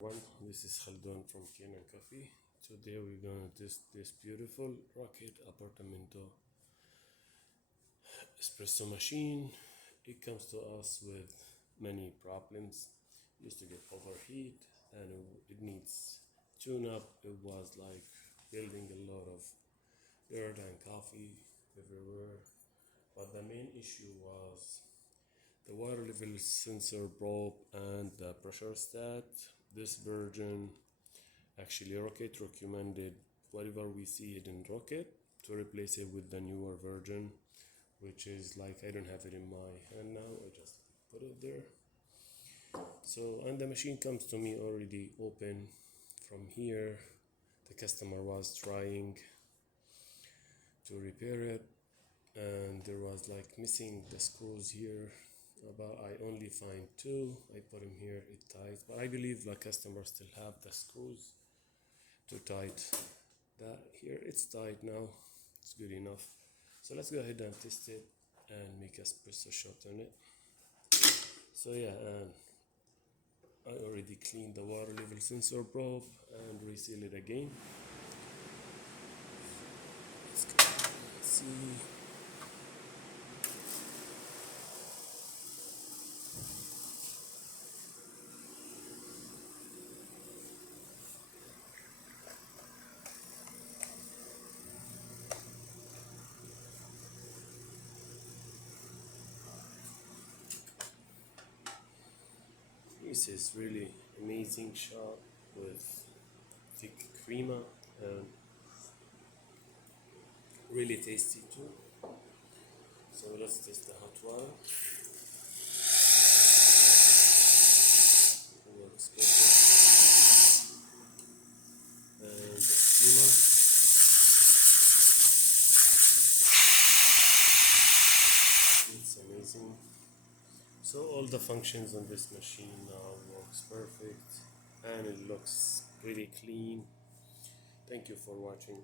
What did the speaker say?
Everyone, this is Khaldun from Kanen Coffee. Today we're gonna test this beautiful rocket Appartamento espresso machine. It comes to us with many problems. It used to get overheat and it needs tune up. It was like building a lot of dirt and coffee everywhere. But the main issue was the water level sensor broke and the pressure stat. This version, actually Rocket recommended whatever we see it in Rocket to replace it with the newer version, which is like, I don't have it in my hand now, I just put it there. So, and the machine comes to me already open from here. The customer was trying to repair it and there was like missing the screws here. About I only find two. I put them here, it tight, but I believe the customer still have the screws to tight. That here it's tight now, it's good enough. So let's go ahead and test it and make a espresso shot on it. So yeah, I already cleaned the water level sensor probe and reseal it again. Let's go and see. This is really amazing shot with thick crema and really tasty too. So let's test the hot water. It works perfect. And the steamer. It's amazing. So all the functions on this machine now works perfect and it looks pretty clean. Thank you for watching.